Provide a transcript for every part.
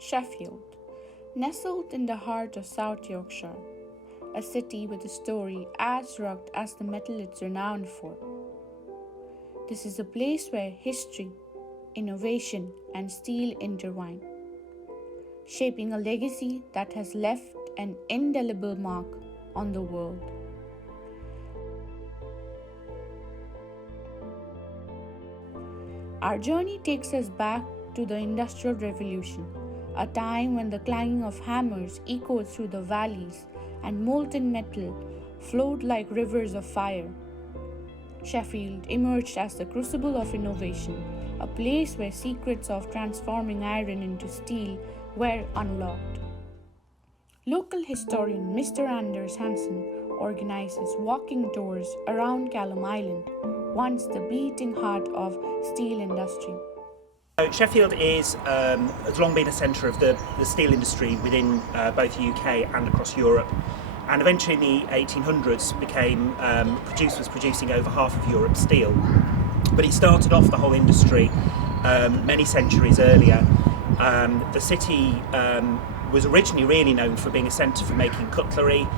Sheffield, nestled in the heart of South Yorkshire, a city with a story as rugged as the metal it's renowned for. This is a place where history, innovation, and steel intertwine, shaping a legacy that has left an indelible mark on the world. Our journey takes us back to the Industrial Revolution, a time when the clanging of hammers echoed through the valleys and molten metal flowed like rivers of fire. Sheffield emerged as the crucible of innovation, a place where secrets of transforming iron into steel were unlocked. Local historian Mr. Anders Hansen organizes walking tours around Hallam Island, once the beating heart of steel industry. Sheffield has long been a centre of the steel industry within both the UK and across Europe, and eventually in the 1800s was producing over half of Europe's steel. But it started off the whole industry many centuries earlier. The city was originally really known for being a centre for making cutlery,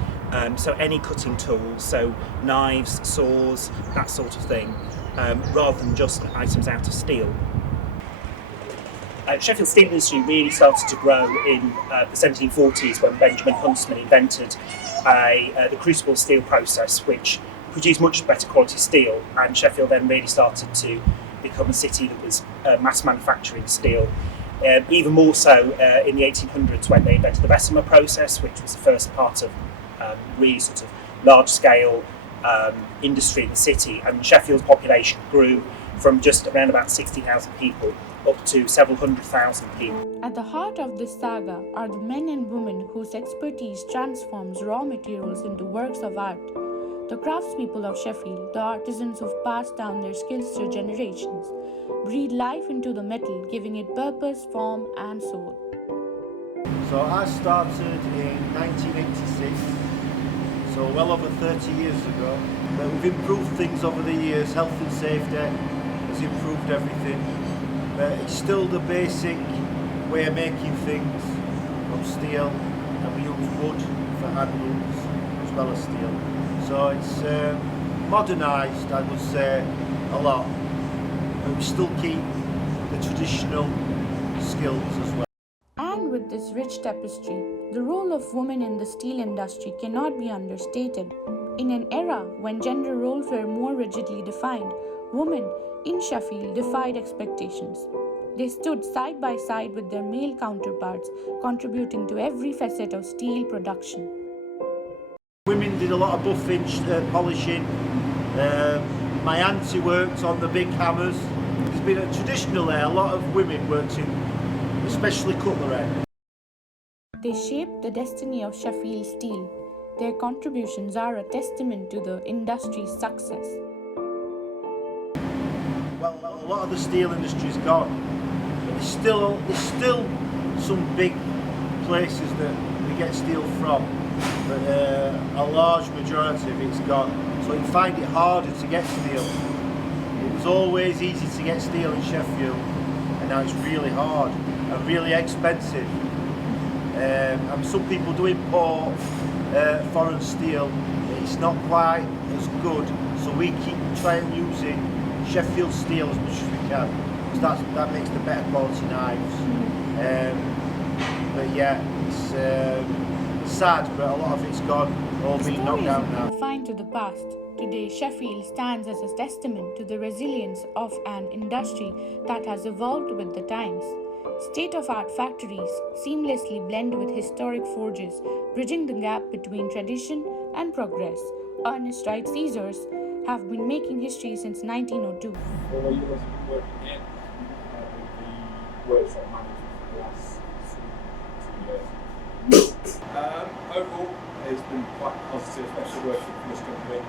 so any cutting tools, so knives, saws, that sort of thing, rather than just items out of steel. Sheffield's steel industry really started to grow in the 1740s when Benjamin Huntsman invented the crucible steel process, which produced much better quality steel, and Sheffield then really started to become a city that was mass manufacturing steel. Even more so in the 1800s when they invented the Bessemer process, which was the first part of really sort of large-scale industry in the city, and Sheffield's population grew from just around about 60,000 people up to several hundred thousand people. At the heart of this saga are the men and women whose expertise transforms raw materials into works of art. The craftspeople of Sheffield, the artisans who've passed down their skills through generations, breathe life into the metal, giving it purpose, form, and soul. So I started in 1986, so well over 30 years ago. But we've improved things over the years. Health and safety has improved everything. But it's still the basic way of making things from steel, and we use wood for handles as well as steel. So it's modernised, I would say, a lot, but we still keep the traditional skills as well. And with this rich tapestry, the role of women in the steel industry cannot be understated. In an era when gender roles were more rigidly defined, women in Sheffield defied expectations. They stood side by side with their male counterparts, contributing to every facet of steel production. Women did a lot of buffing, polishing. My auntie worked on the big hammers. There's been a traditional there, a lot of women worked in, especially cutlery. They shaped the destiny of Sheffield steel. Their contributions are a testament to the industry's success. Well, a lot of the steel industry is gone. But there's still some big places that we get steel from, but a large majority of it's gone. So you find it harder to get steel. It was always easy to get steel in Sheffield, and now it's really hard and really expensive. And some people do import foreign steel. It's not quite as good, so we keep trying using Sheffield steel as much as we can, because that makes the better quality knives. But yeah, it's sad, but a lot of it's gone, all being knocked down now. Confined to the past, today Sheffield stands as a testament to the resilience of an industry that has evolved with the times. State-of-art factories seamlessly blend with historic forges, bridging the gap between tradition and progress. Ernest Wright Caesars have been making history since 1902. Although you must be working in with the workshop management for the last 2 years. Overall, it's been quite positive, especially working for this company.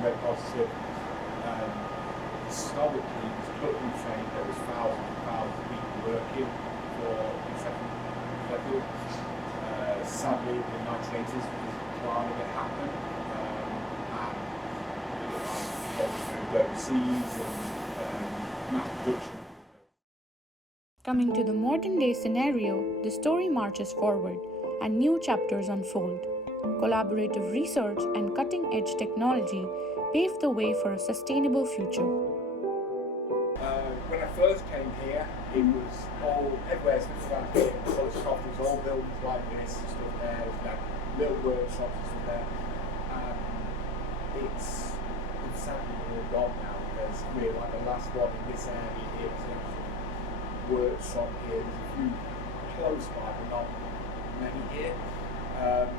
Very positive. Historically, it was cutlery trained. There was thousands and thousands of people working for Sheffield. Sadly, in the 1980s, this planning had happened, and overseas and mass production Coming to the modern day scenario, the story marches forward and new chapters unfold. Collaborative research and cutting edge technology pave the way for a sustainable future. When I first came here, it was all everywhere's around here. College Croft was all buildings like this and stuff there. There's like little workshops and stuff there. It's sadly all gone now. There's really like the last one in this area here. Workshop here. There's a few close by, but not many here. And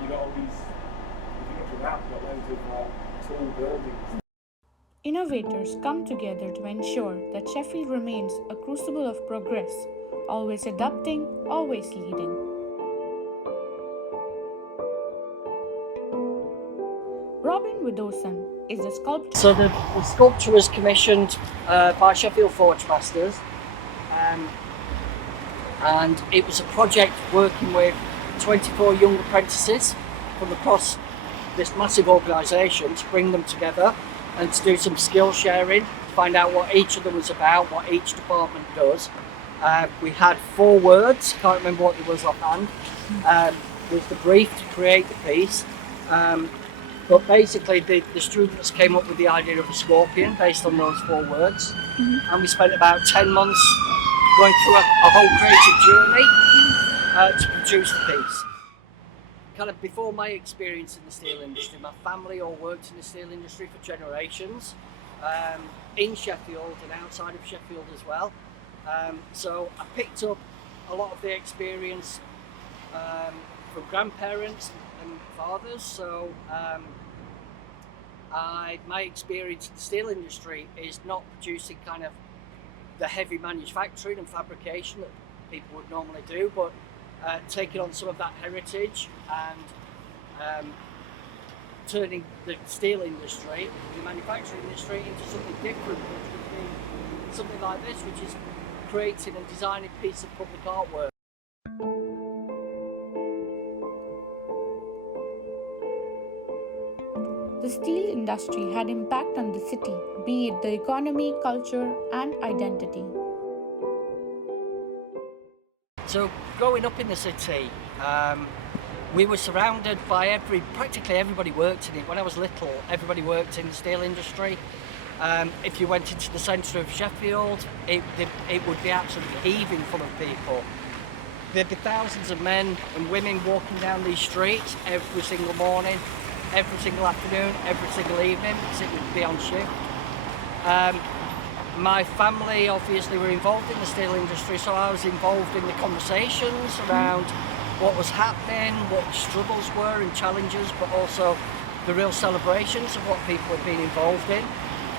you've got all these. If you look around, you've got loads of tall buildings. Innovators come together to ensure that Sheffield remains a crucible of progress, always adapting, always leading. Robin Widdowson is a sculptor. So the sculpture was commissioned by Sheffield Forge Masters, and it was a project working with 24 young apprentices from across this massive organisation to bring them together and to do some skill sharing, to find out what each of them was about, what each department does. We had 4 words, can't remember what it was offhand, was the brief to create the piece. But basically the students came up with the idea of a scorpion based on those 4 words. And we spent about 10 months going through a whole creative journey to produce the piece. Kind of before my experience in the steel industry, my family all worked in the steel industry for generations, in Sheffield and outside of Sheffield as well. So I picked up a lot of the experience from grandparents and fathers. So my experience in the steel industry is not producing kind of the heavy manufacturing and fabrication that people would normally do, but taking on some of that heritage and turning the steel industry, the manufacturing industry, into something different, which would be something like this, which is creating and designing a piece of public artwork. The steel industry had impact on the city, be it the economy, culture, and identity. So growing up in the city, we were surrounded by practically everybody worked in it. When I was little, everybody worked in the steel industry. If you went into the centre of Sheffield, it would be absolutely heaving full of people. There'd be thousands of men and women walking down these streets every single morning, every single afternoon, every single evening, because it would be on shift. My family obviously were involved in the steel industry, so I was involved in the conversations around what was happening, what the struggles were and challenges, but also the real celebrations of what people had been involved in.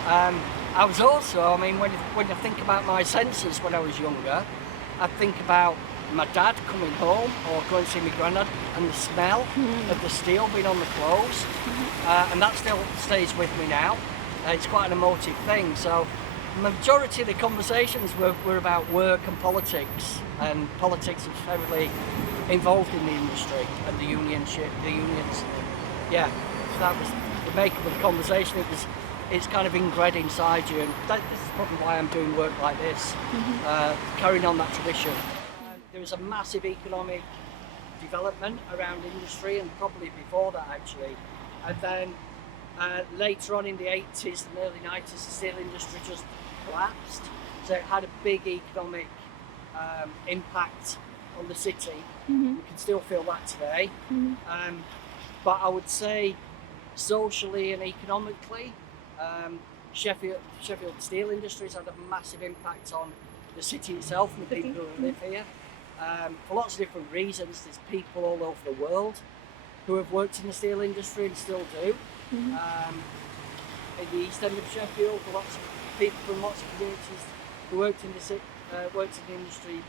I was also, when I think about my senses when I was younger, I think about my dad coming home or going to see my granddad and the smell of the steel being on the clothes, and that still stays with me now. It's quite an emotive thing. So the majority of the conversations were about work and politics is heavily involved in the industry and the unions. Yeah, so that was the makeup of the conversation. It's kind of inbred inside you, and this is probably why I'm doing work like this, carrying on that tradition. There was a massive economic development around industry, and probably before that actually. And then later on in the 80s and early 90s, the steel industry just collapsed. So it had a big economic impact on the city. We can still feel that today. But I would say socially and economically, Sheffield steel industries had a massive impact on the city itself and the people who live here. For lots of different reasons. There's people all over the world who have worked in the steel industry and still do. In the east end of Sheffield, lots of people from lots of communities who worked in the industry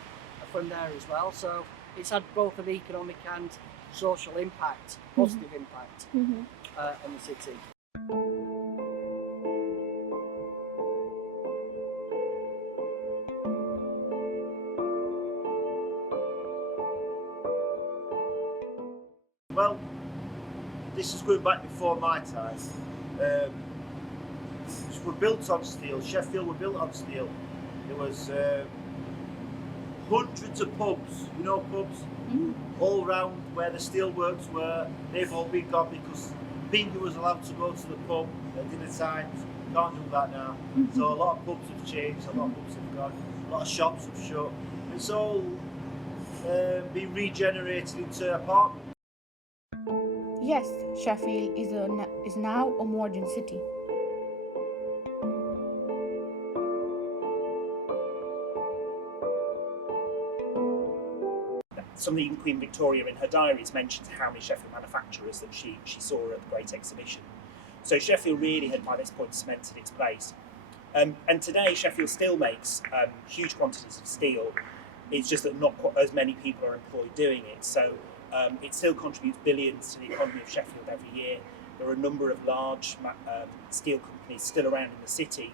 from there as well. So it's had both an economic and social impact, positive impact on the city. Well, this is going back before my time. We're built on steel. Sheffield were built on steel. There was hundreds of pubs, you know, pubs, all round where the steelworks were. They've all been gone because people was allowed to go to the pub at dinner times. Can't do that now. So a lot of pubs have changed, a lot of pubs have gone, a lot of shops have shut. It's all been regenerated into apartments. Yes, Sheffield is now a modern city. Something Queen Victoria in her diaries mentions how many Sheffield manufacturers that she saw at the Great Exhibition. So Sheffield really had by this point cemented its place. And today Sheffield still makes huge quantities of steel. It's just that not quite as many people are employed doing it. So it still contributes billions to the economy of Sheffield every year. There are a number of large steel companies still around in the city,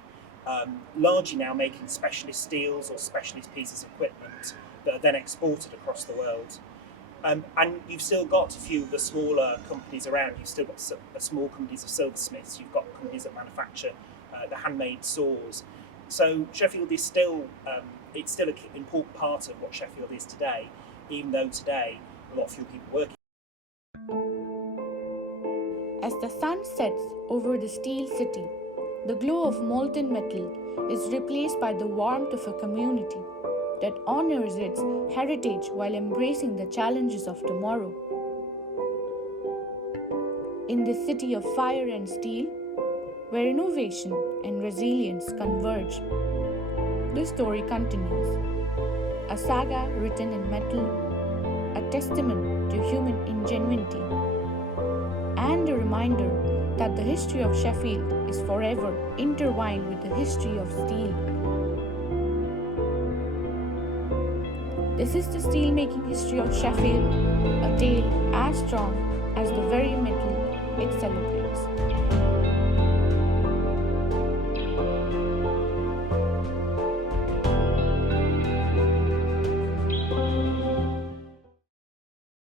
largely now making specialist steels or specialist pieces of equipment that are then exported across the world. And you've still got a few of the smaller companies around. You've still got small companies of silversmiths. You've got companies that manufacture the handmade saws. So Sheffield is still, it's still an important part of what Sheffield is today, even though today a lot fewer people work. As the sun sets over the steel city, the glow of molten metal is replaced by the warmth of a community that honors its heritage while embracing the challenges of tomorrow. In this city of fire and steel, where innovation and resilience converge, the story continues. A saga written in metal, a testament to human ingenuity, and a reminder that the history of Sheffield is forever intertwined with the history of steel. This is the steelmaking history of Sheffield, a tale as strong as the very metal it celebrates.